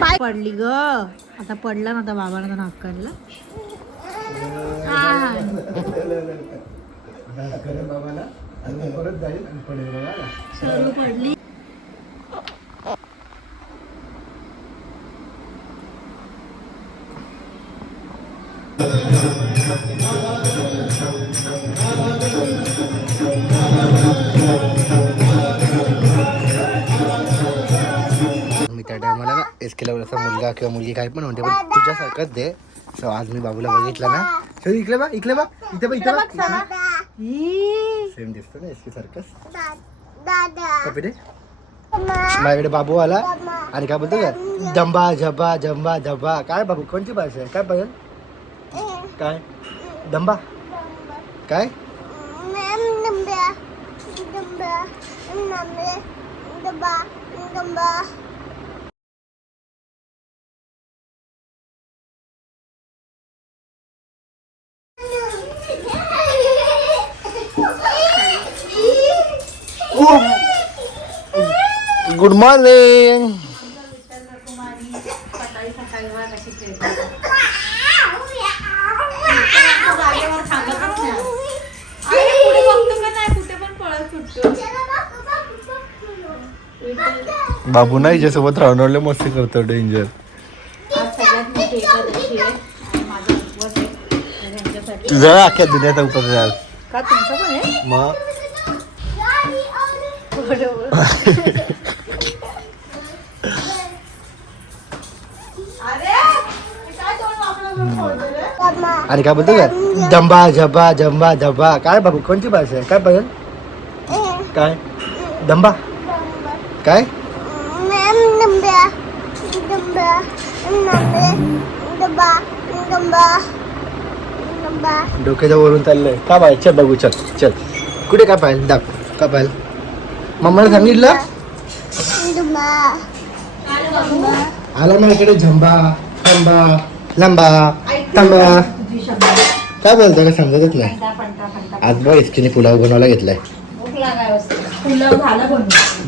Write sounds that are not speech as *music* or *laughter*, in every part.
पाय पडली ग. आता पडला ना आता बाबाला तर नाकारला बाबाला परत जाईल आणि पडेल पडली. तिला असा मुलगा किंवा मुलगी काय पण म्हणते पण तुझ्यासारखंच दे. सो आज मी बाबूला बघितलं ना. सर इकडे बा इकडे बा इथे बा इथे बा सेम दिसतो ना एस सारखंच. माझ्याकडे बाबू आला आणि काय बोलतो का दंबा झबा झंबा झबा. काय बाबू कोणती भाषा आहे? काय बदल काय? दंबा. काय? गुड मॉर्निंग बाबू ना हिच्यासोबत राहून मस्ती करतो डेंजर तुझा अख्ख्या दुनियाचा आहे आज. का तुमचं पण आहे? मग? आणि काय बोलतो का? जंबा झबा जंबा झबा काय बाबू कोणती भाषा आहे? काय पाहिजे काय? दंबा? काय? डोक्याच्या वरून चाललंय. का पाहिजे चल बघू चल चल. कुठे काय पाहिजे दाख का पाहिजे मम्माला सांगितलं? आला इकडे झंबा थंबा लंबा तंबा काय बोलतो का समजतच नाही. आज बघ इस्कीने पुलाव बनवायला घेतलाय.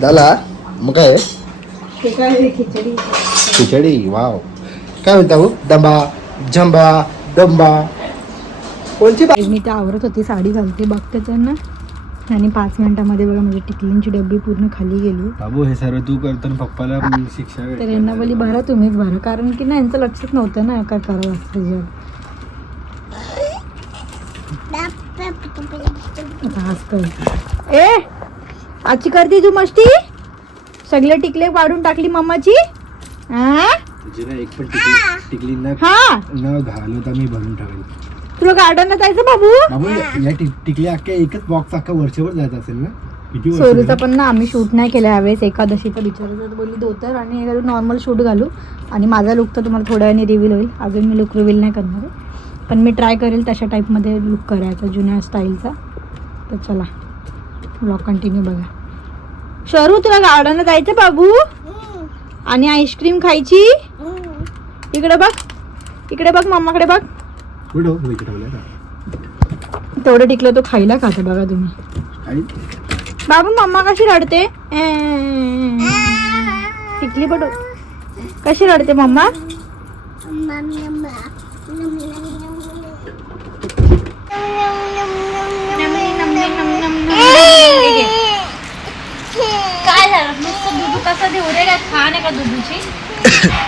झाला मग काय? खिचडी? खिचडी वाव. काय म्हणता हो? दंबा झंबा दंबा. कोणची मी तर आवरत होती साडी घालते बघते त्यांना आणि पाच मिनिटामध्ये बघा म्हणजे टिकलींची डब्बी पूर्ण खाली गेली. बाबू हे सर्व तू करतो आणि पप्पाला शिक्षा तर यांना बोली भरा तुम्हीच भरा. कारण की ना यांचं लक्षच नव्हतं ना काय करावं असतं जग ए आजची करते तू मस्ती? सगळे टिकले पाडून टाकली मम्माची हा एक पण टिकली टिकली न हा. न घालवता मी भरून ठेवेल तुला गार्डनला जायचं बाबू? बाबू या टिक- टिकल्या अख्ख्या एकच बॉक्स अख्खा वर्षभर जायचं असेल ना? किती वर्ष सोरूचा? पण ना आम्ही शूट नाही केला यावेळेस. एकादशीचा तर बोलली धोतर आणि एखादं नॉर्मल शूट घालू. आणि माझा लुक तर तुम्हाला थोड्या वेळाने रिव्हील होईल. अजून मी लुक रिव्हील नाही करणार आहे. पण मी ट्राय करेल तशा टाईपमध्ये लुक करायचा जुन्या स्टाईलचा तर चला ब्लॉग कंटिन्यू बघा. शरू तुला गार्डनला जायचं बाबू? आणि आईस्क्रीम खायची? इकडे बघ. इकडे बघ मम्माकडे बघ. तेवढं टिकलं तो खायला खाता बघा तुम्ही. बाबू मम्मा कशी रडते. टिकली पटू. कशी रडते मम्मा? काय झालं? नुसतं दुधू कसं देऊ रे काय खाण आहे का दुधूची? *coughs*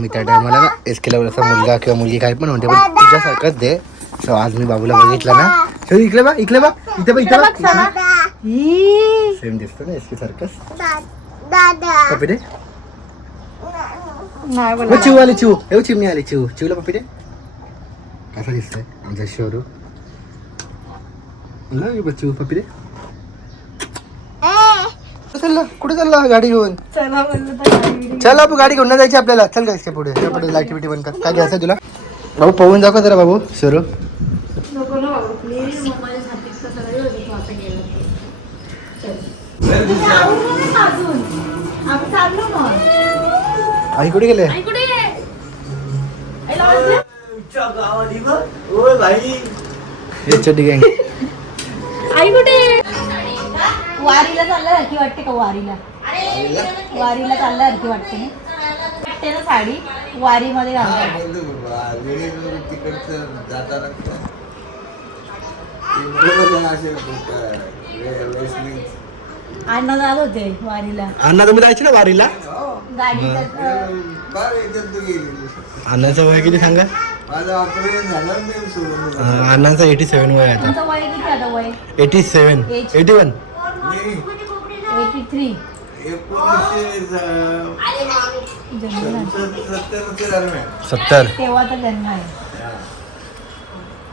मी त्या टायमाला ना एस के असा मुलगा किंवा मुलगी काय पण म्हणते पण तुझ्यासारखंच दे. सो आज मी बाबूला बघितलं ना. सर इकडे बा इकडे बा इथे बा इथे बा. सेम दिसतो ना एस के सारखंच. बोला चिव आली चिव हो चिमणी आली चिव चिवला पपिडे कसा दिसतोय? आमचा शोरू लव यू बच्चू कुठे चालला? कुठे चालला गाडी घेऊन? चला म्हणलं चल बाबू गाडी घेऊन जायची आपल्याला. चल काय काय पुढे. त्या पुढे लाइट बिटी बंद कर. काय घ्यायचं तुला? बाबू पळून जाऊ का जरा बाबू तू चाललो मग आई कुठे गेले? आई कुठे गँग आई? वारीला चालल्यासारखी वाटते का वारीला? वारीला? चालल्यासारखी वाटते ना वाटते. ना साडी? वारीमध्ये घालतात. अण्णा जात होते वारीला. अण्णा तुम्ही जायचे ना वारीला? अं, अण्णाचं वय किती सांगा? अण्णांचं एटी सेवन वय आहे आता. तुमचं वय किती आता वय? Eighty seven Age. Eighty one eighty three सत्तर सत्तर तेव्हाचा जन्म आहे.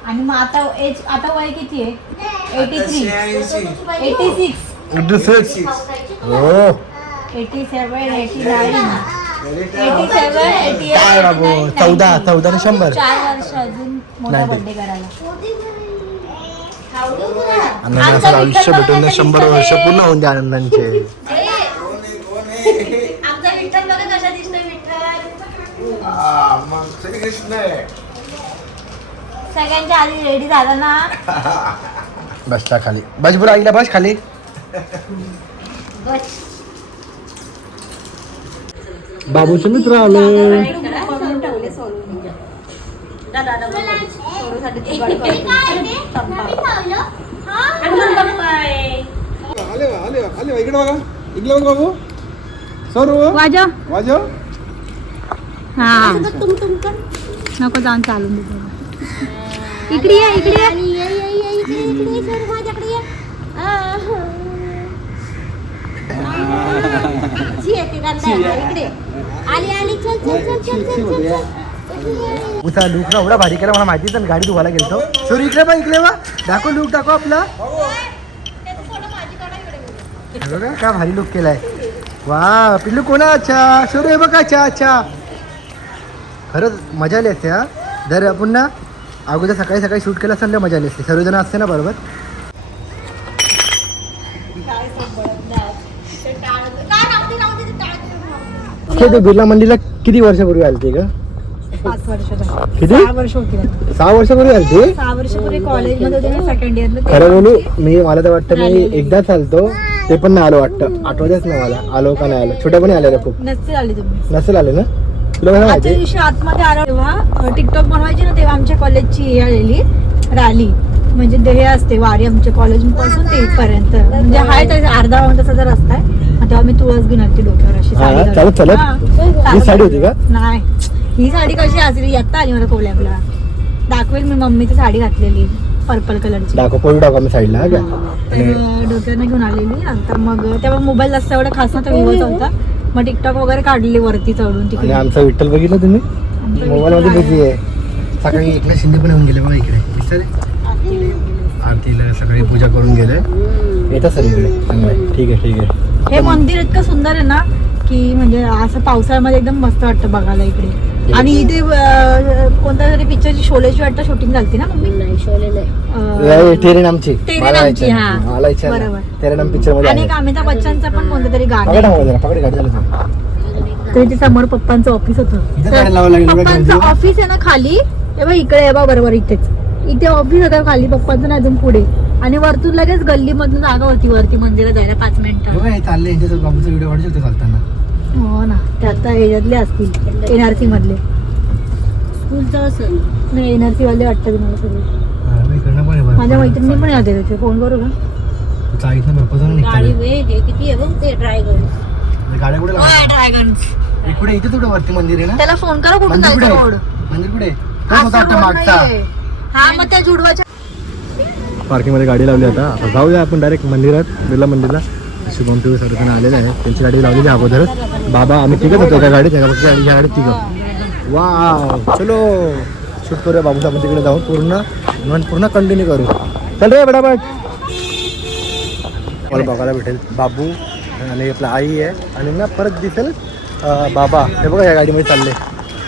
आणि मग आता एज आता वय किती आहे? Eighty three eighty six eighty six हो. Eighty seven eighty nine eighty seven eighty काय बाबू चौदा चौदा आणि शंभर. चार वर्ष अजून मोठा. बर्थडे करायला. आयुष्य भेटून शंभर वर्ष पूर्ण होऊन द्या आनंदांचे? आमचा विठ्ठल बघा कशा दिसतोय विठ्ठल. हा, मग श्रीकृष्ण आहे सगळ्यांच्या आधी रेडी झाला ना. बसला खाली. बस बोला आईला बस खाली. बस. बाबूचे मित्र आले. आले वा, आले. वा, आले वा. इकडे बघा. इकडे बघा बाबू. सरू वाजव. वाजव? हा. नको जाऊन चालून दे. त्याला. इकडे ये. इकडे ये उचा लूक ना एवढा भारी केला मला माहितीच नाही गाडी धुवायला गेलतो. सर इकडे बा इकडे बा दाखव लूक दाखव आपला. हे बघा काय भारी लुक केलाय. वा पिल्लू कोणा अच्छा शोरू हे बघा अच्छा अच्छा खरंच मजा आली असते हा. जर आपण ना अगोदर सकाळी सकाळी शूट केलं असेल तर मजा आली असते. सर्वजण असते ना बरोबर? ते बिर्ला मंदिरला किती वर्षापूर्वी आलते का पाच वर्ष झाली. किती? सहा वर्ष होती. सहा वर्षापूर्वी आलते? सहा वर्षापूर्वी कॉलेजमध्ये होते ना सेकंड इयरला खरं बोलू मी मला तर वाटतं मी एकदा चालतो ते पण नाही आलो वाटतं. आठवतच नाही मला. आलो का नाही आलो. छोट्या पण आलेलं खूप. नसते आली तुम्ही. नसेल आले ना? तुला कसं आजच्या माहिती दिवशी आतमध्ये आलो तेव्हा टिकटॉक बनवायची ना तेव्हा आमच्या कॉलेजची हे आलेली रॅली. म्हणजे ते हे असते वारी आमच्या कॉलेजपासून ते इथपर्यंत. म्हणजे त्याचा अर्धा पाऊण तासाचा रस्ता आहे. मग तेव्हा मी तुळस घेऊन आली डोक्यावर अशी हा, साडी घालून. चालत. चालत? हा, ही चालत. साडी होती का? नाही. ही साडी कशी असली येता आली मला कोल्हापूरला दाखवेल मी मम्मीची साडी घातलेली. पर्पल कलरची. दाखव फोटो टाकू मी साईडला हा. का तर डोक्यानं घेऊन आलेली. नंतर मग तेव्हा मोबाईल जास्त एवढा खास नव्हता विवोचा होता. मग टिकटॉक वगैरे काढली वरती चढून आणि तिकडे. आमचा विठ्ठल बघितलं तुम्ही? मोबाईल मध्ये बिझी आहे. सकाळी एकनाथ शिंदे पण येऊन गेले बघा इकडे. दिसतंय? आरतीला सकाळी पूजा करून गेले. येतात सर इकडे. चांगलं आहे. ठीक आहे ठीक आहे. हे मंदिर इतकं सुंदर आहे ना की म्हणजे असं पावसाळ्यामध्ये एकदम मस्त वाटतं बघायला इकडे. आणि इथे कोणत्या तरी पिक्चरची शोलेची वाटतं शूटिंग झाली ना मम्मी? अं, या- तेरे नामची तेरे मला नामची, इच्छा- हा. बरोबर. नाम पिक्चरमध्ये आणि अमिताभ बच्चनचं पण कोणतं तरी गाणं पकड आहे. हा जरा पकड गाडी चालू तर इथे समोर पप्पांचं ऑफिस होतं. पप्पांचं. ऑफिस आहे ना खाली? हे बघ इकडे आहे बघ बरोबर इथेच. इथे ऑफिस होतं खाली पप्पांचं ना अजून पुढे. आणि वरतून लगेच गल्लीमधून जागा होती वरती मंदिरात जायला पाच मिनिटं. चालले बाबूचा व्हिडिओ काढू शकतो चालताना. हो ना. ते आता ह्याच्यातले असतील मधले. स्कूलचं असेल नाही वाले वाटतं तुम्हाला सगळे. हा, आहे बरं. माझ्या मैत्रिणी पण येते त्याचे फोन करू का. गाडी वेग आहे किती आहे बघ ते ड्रायव्हर गाड्या कुठे लावतात? ड्रॅगन इकडे इथे कुठे वरती मंदिर आहे ना? त्याला फोन करा कुठून मंदिर कुठे जायचं आहे? रोड मंदिर कुठे? आहे? तोच होता वाटतं मागचा. हा मग त्या जुडवाच्या पार्किंगमध्ये गाडी लावली आता. आता जाऊया आपण डायरेक्ट मंदिरात बिर्ला मंदिरला. शुभम पिऊ सर्वजण आलेले आहेत. त्यांची गाडी लावलेली अगोदरच. बाबा आम्ही तिघच होतो त्या गाडीत. एका गाडी ह्या गाडीत तिघं. वा चलो! शूट करूया बाबूचा आपण तिकडे जाऊन पूर्ण इव्हेंट पूर्ण कंटिन्यू करू. चल रे बडाबट मला बघायला भेटेल बाबू आणि आपला आई आहे. आणि ना परत दिसेल बाबा. हे बघा या गाडीमध्ये चालले.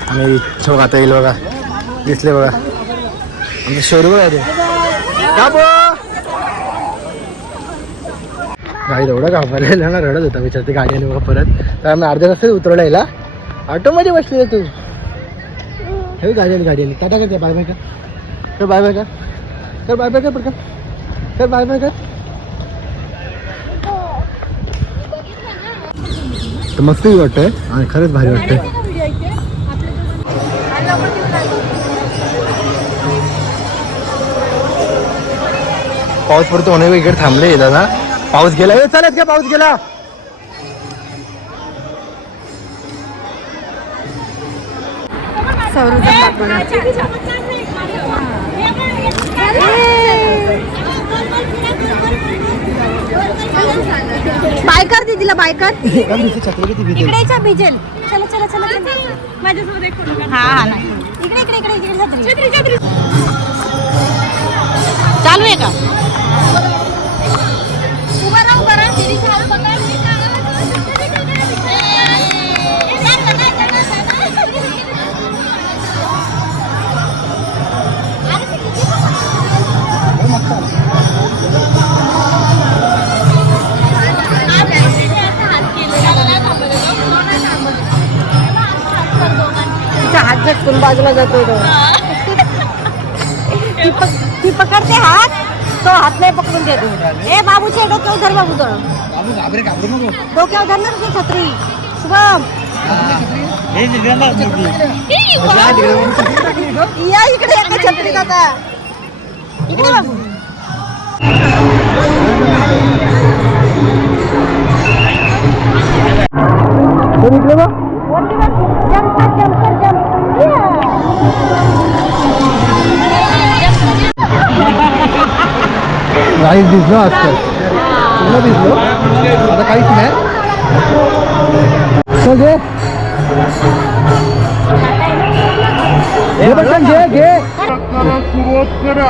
आणि इच्छा आता येईल बघा. दिसले बघा. आमचं शोरूम आहे ते बाबू गाडी एवढं घाबरलेला ना रडत होता विचारते गाडीने गाडी बघा परत. तर आम्ही अर्ध्या रस्त्यात उतरवला याला. ऑटोमध्ये बसले तू. हे गाडी आली गाडी टाटा करते बाय बाय कर कर बाय बाय कर कर बाय बाय कर पटकन. कर बाय बाय कर तर मस्तही वाटतंय आणि खरंच भारी वाटतंय. पाऊस पडतो म्हणून इकडे थांबले दादा. पाऊस गेला. ए चालत का पाऊस गेला. बायकर दीदीला बायकर इकडे भिजेल. चला चला चला हा हा. नाही. इकडे इकडे इकडे इकडे छत्री छत्री. चालू आहे का? जातो तो *laughs* ती पक- ती पकडते हात तो हात नाही पकडून देतो. ए बाबूचे डोक्यावर धर बाबू तो डोक्यावर धर ना तुझी छत्री. शुभम. या इकडे एका छत्री आता. इकडे बाबू इकडे बघ? काहीच दिसलो आजकाल पूर्ण दिसलो आता काहीच नाही चल घे घे पटकन घे घे पुढे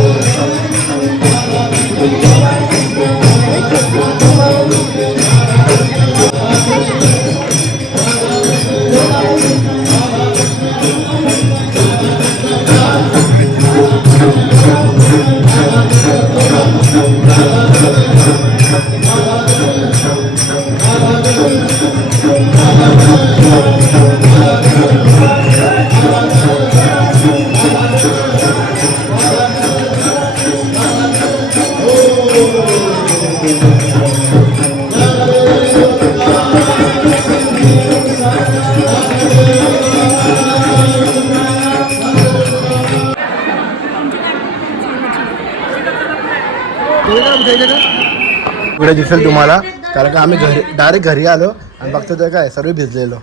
दिसेल तुम्हाला. कारण का आम्ही घरी डायरेक्ट घरी आलो आणि बघतो तर काय सर्व भिजलेलो.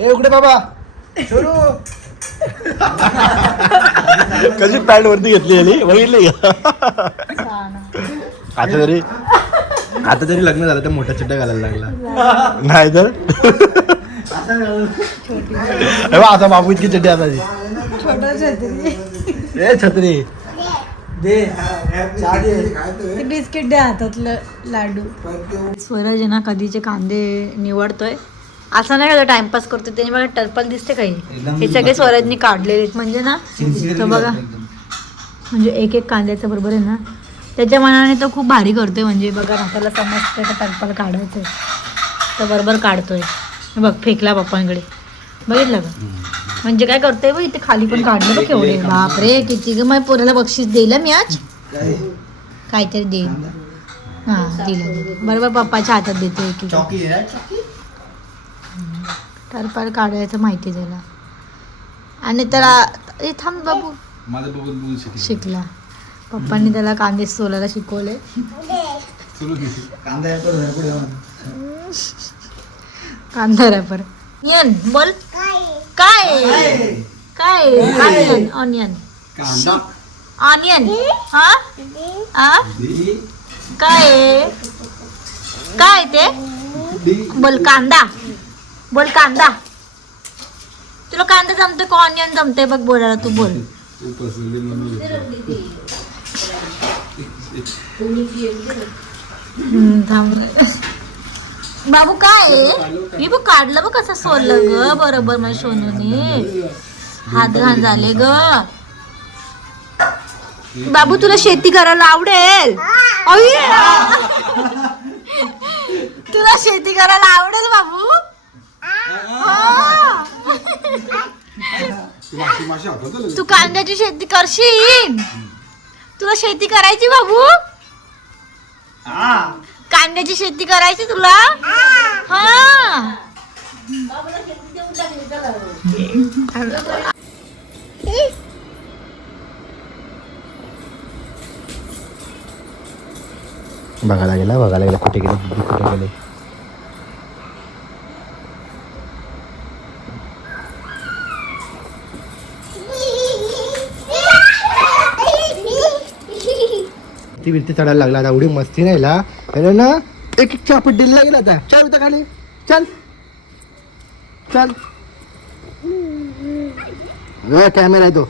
ए उकडे बाबा. कशी पॅन्ट वरती घेतली यानी? बघितली? आता तरी आता तरी लग्न झालं तर मोठा चड्डा घालायला लागला. नाही तर? आता बाबू इतकी चड्डी आता ए छत्री. बिस्किट द्या हातातलं लाडू. स्वराज आहे ना कधीचे कांदे निवडतोय. असं नाही का टाइमपास करतो त्याने मला टर्पल दिसते काही. हे सगळे स्वराजनी काढलेले आहेत. म्हणजे ना तर बघा. म्हणजे एक एक कांद्याचं बरोबर आहे ना. त्याच्या मनाने तो खूप भारी करतोय. म्हणजे बघा ना त्याला समजतंय का टर्पल काढायचंय. तर बरोबर काढतोय. हे बघ फेकला पप्पांकडे. बघितलं का? म्हणजे काय करतोय बघ इथे खाली पण काढलं बघ केवढे. बापरे किती ग माझ्या पोराला बक्षीस दिलं मी आज? काहीतरी देईन हा दिलं. बरोबर पप्पाच्या हातात देतो एक एक. टरपाल काढायचं माहिती त्याला. आणि त्याला थांब बाबू. शिकले. पप्पांनी त्याला कांदे सोलायला शिकवले. कांदा रॅपर बोल. काय? काय? ऑनियन ऑनियन कांदा. ऑनियन हा? हा? काय? आहे? काय ते? बोल कांदा. बोल कांदा. तुला कांदा जमते का ऑनियन जमते बघ बोलायला तू बोल. म्हणून थांब. बाबू काय मी बघ काढलं बघ कसं सोडलं ग. बरोबर मग सोनूने. हात घाण झाले ग. बाबू तुला शेती करायला आवडेल? तुला शेती करायला आवडेल बाबू? हो. तू कांद्याची शेती करशील? तुला शेती करायची बाबू? कांद्याची शेती करायची तुला? हा. बघायला गेला बघायला गेला. कुठे गेले? कुठे गेले? ती बिरती चढायला लागला. आता एवढी मस्ती नाही ला अरे ना एक एक चापट दिली लागेल आता. चल होता खाली. चल. चल. कॅमेरा आहे तो.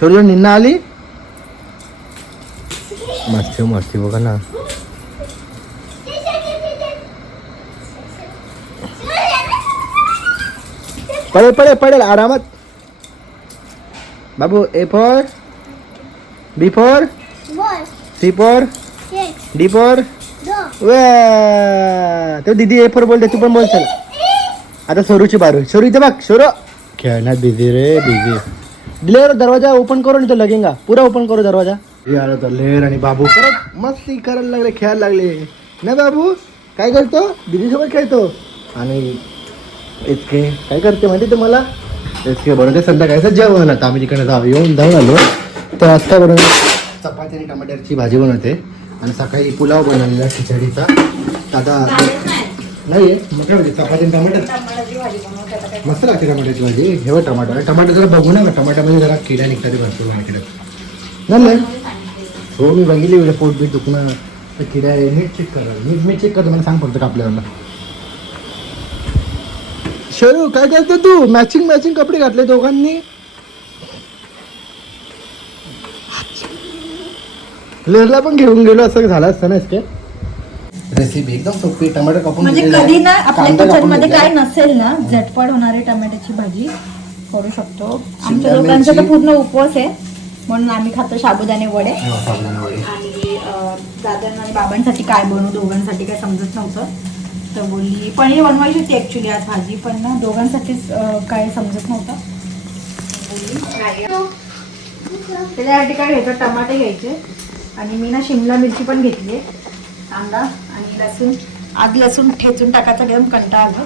छोरी निन्न आली मस्त मस्ती बघा ना पडेल पडेल पडेल आरामात बाबू A four B four C four D four वे तो दीदी ए फोर बोलते तू पण बोल चल आता सोरूची बारू सोरू इथे बघ सोरू खेळण्यात बिझी रे बिझी लेअर दरवाजा ओपन करू तो लगेंगा पुरा ओपन करू दरवाजा. हे आलं तर लेअर आणि बाबू. परत मस्ती करायला लागले खेळायला लागले. ना बाबू? काय करतो? दीदी सोबत खेळतो. आणि इतके काय करते माहिती तुम्हाला? इतके बनवते. संध्याकाळचं जेवण आता. आम्ही तिकडे जाऊ येऊन जाऊन आलो. तर आज काय बनवलं चपाती आणि टमाटरची भाजी बनवते. आणि सकाळी पुलाव बनवलेला खिचडीचा. आता नाही. मग काय म्हणते चपाती आणि टमाटर. मस्त लागते टमाट्याची भाजी. हे बघ टमाटर टमाटर जरा बघू ना टमाट्यामध्ये जरा किड्या निघतात भरपूर मार्केटात नाही हो मी बघितली वेळ पोट बीट दुखणं. तर किड्या आहे. नीट चेक करा. नीट मी चेक करतो. मला सांग फक्त का आपल्याला शरू काय करतो तू? मॅचिंग मॅचिंग कपडे घातले दोघांनी? लेरला पण घेऊन गेलो. असं झालं असतं ना इसके रेसिपी एकदम सोपी टमाटर कापून म्हणजे आहे. कधी ना आपल्या कांदा किचन कापून मध्ये घेतलेला काय आहे. नसेल ना झटपट होणारी टोमॅटोची भाजी करू शकतो आमच्या शिमला लोकांचा तर मिरची. पूर्ण उपवास आहे म्हणून आम्ही खातो साबुदाणे वडे हो, साबुदाणा वडे. आणि अं, दादांना आणि बाबांसाठी काय बनवू दोघांसाठी काय समजत नव्हतं तर बोलली पनीर बनवायची होती ऍक्च्युली आज भाजी पण ना दोघांसाठीच अं, काय समजत नव्हतं बोलली, त्याच्यासाठी काय घ्यायचं टमाटे घ्यायचे आणि मी ना शिमला मिरची पण घेतली कांदा आणि लसूण. आधी लसूण ठेचून टाकायचा एकदम कंटाळा आला.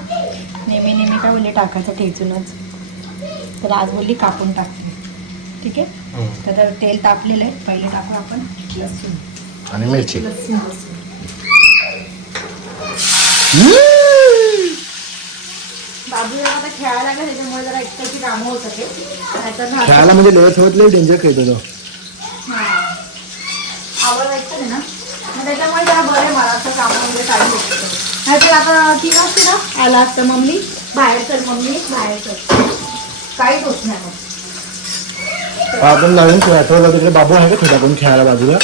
नेहमी नेहमी काय बोलले टाकायचं ठेचूनच. तर आज बोलली कापून टाकते. ठीक आहे? हम्म. तर तेल तापलेलं आहे. पहिले टाकू आपण लसूण. आणि मिरची. लसूण बाबू आता खेळायला लागला त्याच्यामुळे जरा एकट्याची कामं होत होते. नाहीतर म्हणजे डेंजर खेळतो तो. हा. आवड ऐकते ना? त्याच्यामुळे जरा बरं आहे मला असं कामं वगैरे काही होतं नाहीतर आता ती नसते ना? आला असतं मम्मी. बाहेर चल मम्मी बाहेर चल. काहीच होत नाही मग. आपण नवीन खेळतो तिकडे बाबू आहे का छोटा पण खेळायला बाजूला?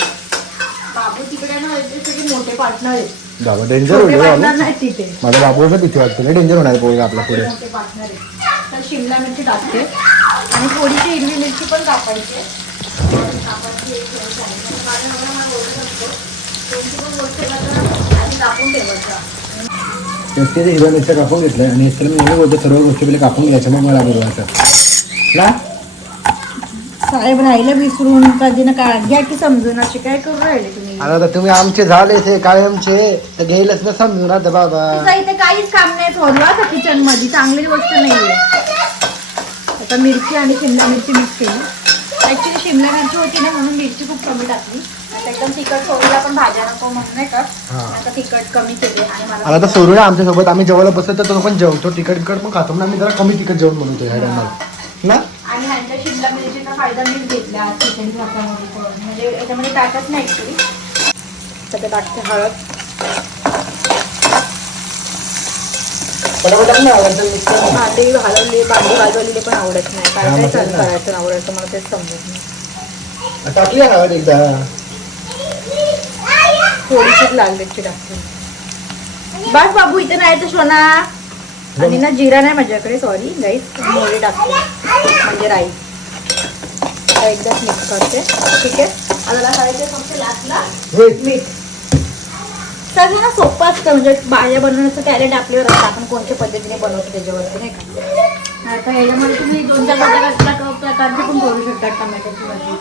बाबू तिकडे ना सगळे मोठे पार्टनर आहेत. बाबा डेंजर होईल तिथे. माझ्या बाबूला भीती वाटते? लय डेंजर होणार पोरगा आपला पुढे. तर शिमला मिरची टाकते आणि थोडीशी हिरवी मिरची पण कापायची. कापायची एक वेळ झाली. म्हणजे माझ्या नवरा मला बोलत असतो, कोणती पण गोष्ट करताना आधी कापून ठेवायचं हिरव्या मिरच्या कापून घेतल्या आणि एसके मी नेहमी बोलतो सर्व गोष्टी पहिले कापून घ्यायच्या मग मला बोलवायचं ना साहेब राहिलं विसरून कधी ना काय घ्या की समजून असे काय करू राहिले तुम्ही? आता तुम्ही आमचे झाले ते कायमचे तर गेलच ना समजून आता बाबा. तिचं इथे काहीच काम नाही सोडलं आता किचनमध्ये चांगली गोष्ट नाहीये. आता मिरची आणि शिमला मिरची मिक्स केली. ऍक्च्युली शिमला मिरची होती ना म्हणून मिरची खूप कमी टाकली. एकदम तिखट सोडूला पण भाज्या नको म्हणून नाही का. आता तिखट कमी केली आणि मला आता तर सोडूया आमच्यासोबत आम्ही जेवायला बसलो तर तो पण जेवतो. तिखट तिखट पण खातो. ना आम्ही जरा कमी तिखट जेवण टायमाला. ना? आणि ह्यांच्या शिमला मिरचीचा फायदा मीच घेतला आज खिचडी भातामध्ये पण. म्हणजे याच्यामध्ये टाकत नाही ॲक्च्युली टाकते हळद. आवडतं घालवली वाजवलेली पण आवडत नाही. काय काय. करायचं आवडायचं मला तेच समजत नाही. टाकली हळद एकदा. थोडीशीच लाल मिरची टाकते. बस बाबू इथे नाही तर सोना. आणि ना जिरा नाही माझ्याकडे सॉरी गाईस मोहरी टाकते. म्हणजे राईस आता एकदाच मिक्स करते. ठीक आहे? आता त्याला करायचे फक्त लास्टला Wait. मीठ. सगळं ना सोपं असतं. म्हणजे भाज्या बनवण्याचं टॅलेंट आपल्यावर असतं. आपण कोणत्या पद्धतीने बनवतो त्याच्यावरती नाही का? आता याच्यामध्ये तुम्ही दोन चार प्रकार प्रकारचे पण करू शकता टमॅटोची भाजी.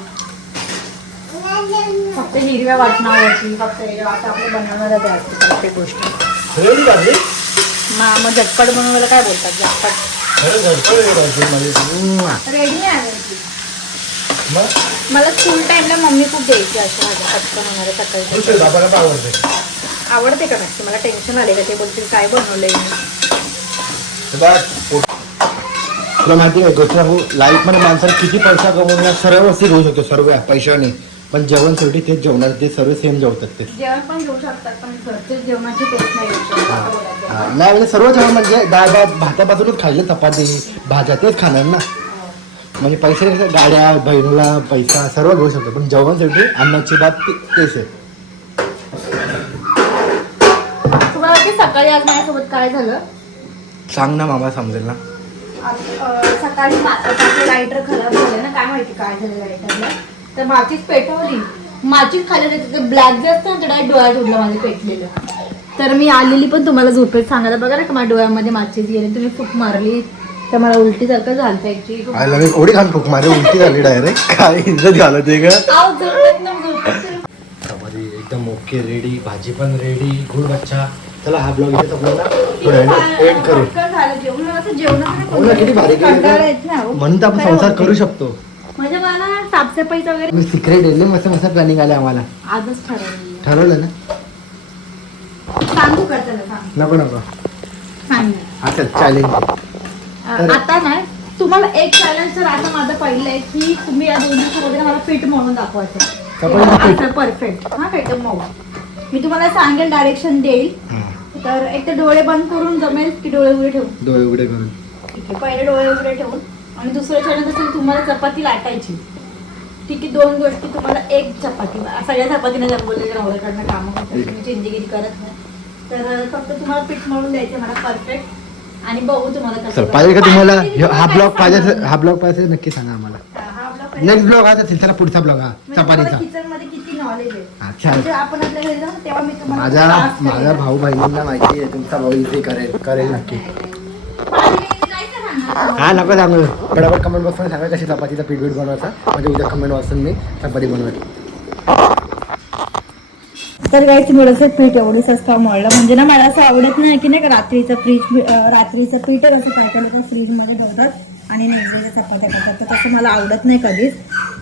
फक्त हिरव्या वाटणावरती फक्त आपल्या बनवणारा ते असते प्रत्येक गोष्ट. मा मग झटपट बनवायला काय बोलतात? झटपट. खरं झटपट रेडी काढली माझी. उम्म. रेडी नाही आणायची मग? मला स्कूल टाइमला मम्मी खूप द्यायची अशा भाज्या पटकन होणारे सकाळी. आवडते. आवडते का नक्की मला टेन्शन आले का ते बोलतील काय बनवलंय मी? तुला माहिती आहे गोष्ट सांगू? लाईफमध्ये माणसाला किती पैसा कमवून सर्व वस्तू घेऊ शकतो सर्व पैशाने. पण जेवण शेवटी तेच जेवणार ते सर्व सेम जेवतात ते. जेवण पण घेऊ शकतात पण घरचे जेवणाची टेस्ट नाही शकत. हा, म्हणजे सर्व जेवण म्हणजे डाळ भात भातापासूनच खाल्ले चपाती भाज्या तेच खाणार ना. म्हणजे पैसे कसे गाड्या बहिणीला पैसा सर्व घेऊ शकतो पण जेवण शेवटी अन्नाची बात ते- तेच आहे. तुम्हाला सकाळी आज माझ्यासोबत काय झालं? सांग ना मामा समजेल ना. आज, अं, सकाळी लायटर खराब झालं ना काय माहिती काय झालं लायटरला तर माचीच पेटवली माचीच खाली ते ब्लॅक जे असतं ना ते डायरेक्ट डोळ्यात उडलं माझं पेटलेलं तर मी आलेली पण तुम्हाला झोपेत सांगायला बघा ना का माझ्या डोळ्यामध्ये माचीच गेली. तुम्ही फूक मारली तर मला उलटी सारखं झालं ऍक्च्युली आयला मी ओढी खान फुक मारे उलटी झाली डायरेक्ट काय इज्जत घालत आहे का चपाती एकदम ओके रेडी भाजी पण रेडी गुड बच्चा. चला हा ब्लॉग इथे आपल्याला थोड्या एंड करू. हो ना, किती भारी केलं का? म्हणून तर आपण संसार करू शकतो. म्हणजे मला साफसफाईचं वगैरे मी सिक्रेट आहे. मस्त मस्त प्लॅनिंग आले आम्हाला. आजच ठरवलं. ठरवलं ना? सांगू का त्याला? सांग. नको नको. सांग. अच्छा चॅलेंज आता नाही तुम्हाला एक चॅलेंज तर आता माझं पहिलं आहे की तुम्ही या दोन दिवसामध्ये मला पीठ म्हणून दाखवायचं. चपातीचं पीठ? परफेक्ट हा पीठ मऊ. मी तुम्हाला सांगेल डायरेक्शन देईल. तर एक तर डोळे बंद करून जमेल की डोळे उघडे ठेवून? डोळे उघडे करून. ठीक आहे पहिले डोळे उघडे ठेवून. आणि दुसरं चॅलेंज असेल तुम्हाला चपाती लाटायची. ठीक आहे दोन गोष्टी तुम्हाला एक चपाती. सगळ्या चपातीने जमवले नवऱ्याकडनं कामं तुम्ही चिंजीगिरी करत नाही. तर फक्त तुम्हाला पीठ मळून द्यायचं मला परफेक्ट आणि बघू तुम्हाला कसं पाहिजे का तुम्हाला? हा ब्लॉग पाहिजे? असेल- हा ब्लॉग पाहिजे असेल नक्की सांगा आम्हाला. ब्लॉग नेक्स्ट ब्लॉग आता चला पुढचा ब्लॉग हा चपातीचा. किचनमध्ये किती नॉलेज आहे? छान. म्हणजे आपण तेव्हा मी तुम्हाला माझा माझा. भाऊ बहिणींना माहिती आहे तुमचा भाऊ इथे करेल करेल नक्की. हा नको सांगू. बरोबर कमेंट बॉक्समध्ये सांगा कशी चपातीचा पीठ बीठ बनवायचा. म्हणजे उद्या कमेंट वाचून मी चपाती बनवेल तर काय थोडंसं पीठ एवढंच असतं मळलं. म्हणजे ना मला असं आवडत नाही की नाही का रात्रीचं फ्रीज रात्रीचं पीठ असं काय काय लोक फ्रीजमध्ये ठेवतात आणि नेक्स्ट चपात्या करतात तर तसं मला आवडत नाही कधीच.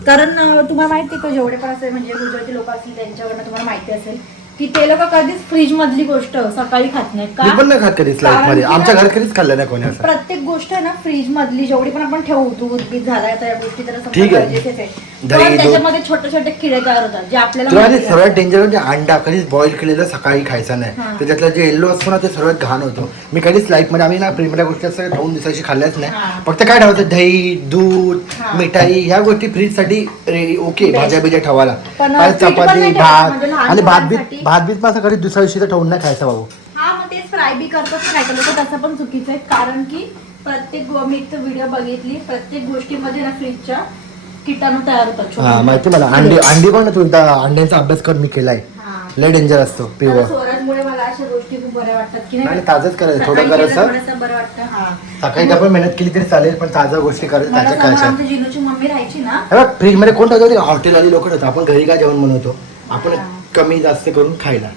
कारण तुम्हाला माहिती का जेवढे पण असेल म्हणजे गुजराती लोक असतील त्यांच्याकडनं तुम्हाला माहिती असेल की ते लोक कधीच फ्रीज मधली गोष्ट सकाळी खात नाही मी पण नाही खात कधीच कारण लाईफमध्ये की आमच्या घरात कधीच खाल्लं नाही कोणी असं प्रत्येक गोष्ट आहे ना फ्रीज मधली जेवढी पण आपण ठेवू दूध बीत झालाय तर या गोष्टी तर समजा ठीक आहे. गरजेचेच आहे दही, पण दूध. त्याच्यामध्ये छोटे छोटे किडे तयार होतात जे आपल्याला तुला माहिती माहिती सर्वात. डेंजर म्हणजे अंडा कधीच बॉईल केलेलं सकाळी खायचा नाही. त्याच्यातलं जे येल्लो असतो ना ते सर्वात घाण होतो मी कधीच लाईफमध्ये आम्ही ना प्रेमच्या गोष्टी असं दोन दिवसाची खाल्ल्याच हा. नाही फक्त काय ठेवायचं दही दूध हा. मिठाई ह्या गोष्टी फ्रीजसाठी ओके भाज्या बिज्या ठेवायला पण आणि पीठ पण चपाती नाही ठेवायचं, भात म्हणजे लहान आणि भात मुलांसाठी. भात बीत असं कधी दुसऱ्या दिवशी तर ठेवून नाही खायचा भाऊ. हा मग तेच फ्राय बी करतात काय करतो तसं पण चुकीचं आहे कारण की प्रत्येक गो- मी एक व्हिडिओ बघितली प्रत्येक गोष्टीमध्ये ना फ्रीजच्या किटाणू तयार होतात. हा छोटे. माहिती मला अंडी अंडी पण तू एकदा अंड्यांचा अभ्यास कर मी केलाय. हा. लय डेंजर असतो तर प्युअर स्वराजमुळे मला अशा गोष्टी खूप बऱ्या वाटतात की नाही, का? ताजंच करायचं, थोडं सकाळी केलं करायचं. थोडंसं बरं वाटतं हा. सकाळी आपण मेहनत केली तरी चालेल पण ताज्या गोष्टी करायचं मला त्याच्यासमोर खायच्या आमच्या जिनूची मम्मी राहायची ना? बघ फ्रीजमध्ये कोण ठेवतो हॉटेल वाली लोक ठेवतो आपण घरी काय जेवण बनवतो? आपण कमी जास्त करून खायला.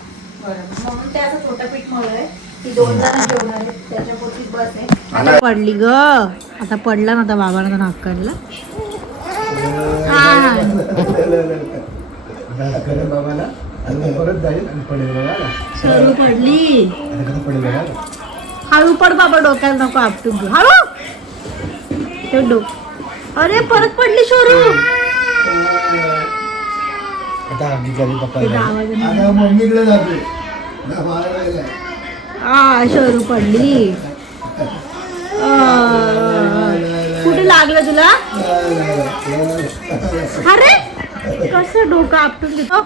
पडली ग. आता पडला ना आता बाबाला तर नाक काढला. हा. पडेल हळू पड बाबा डोक्याला नको आपटून हळू! डोक. अरे परत पडली शोरू आता पप्पा. आता मम्मीकडे जाते. आ शोरू पडली कुठे लागलं तुला अरे कसं डोकं आपटून घेतो?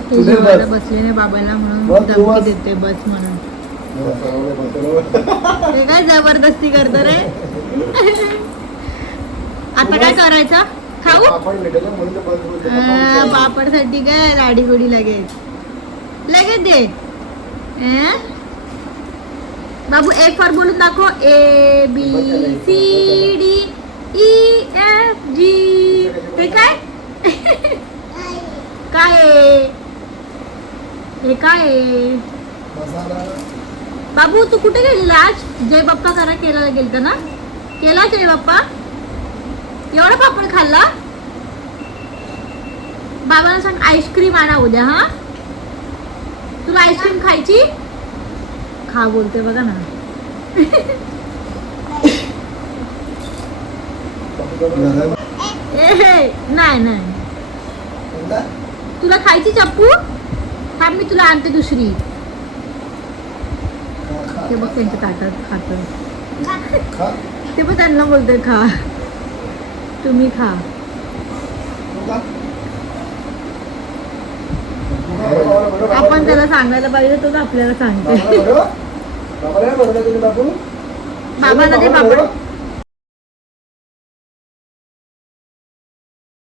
ते कुठे जेवायला बस? बसले नाही बाबाला म्हणून. धमकी देते बस म्हणून ते काय जबरदस्ती करतो रे *laughs* आता काय करायचं? खाऊ. आ, पापडसाठी काय? लाडी गोडी लगेच. लगेच दे? बाबू एक फार बोलून दाखव. A B C D E F G ते काय? *laughs* काय? हे काय बाबू तू कुठे गेलेला आज? जय बाप्पा करा केला गेलता ना? केला जय बाप्पा एवढा पापड खाल्ला? बाबाला सांग आईस्क्रीम आणा उद्या हा? तुला आईस्क्रीम खायची? खा बोलते बघा ना. हे नाही नाही? तुला खायची चप्पू? थांब मी तुला आणते दुसरी. ते बघ त्यांच्या ताटात खात. ते पण त्यांना बोलते खा. तुम्ही खा आपण त्याला सांगायला पाहिजे तो तर आपल्याला सांगते बाबू ते बरोबर?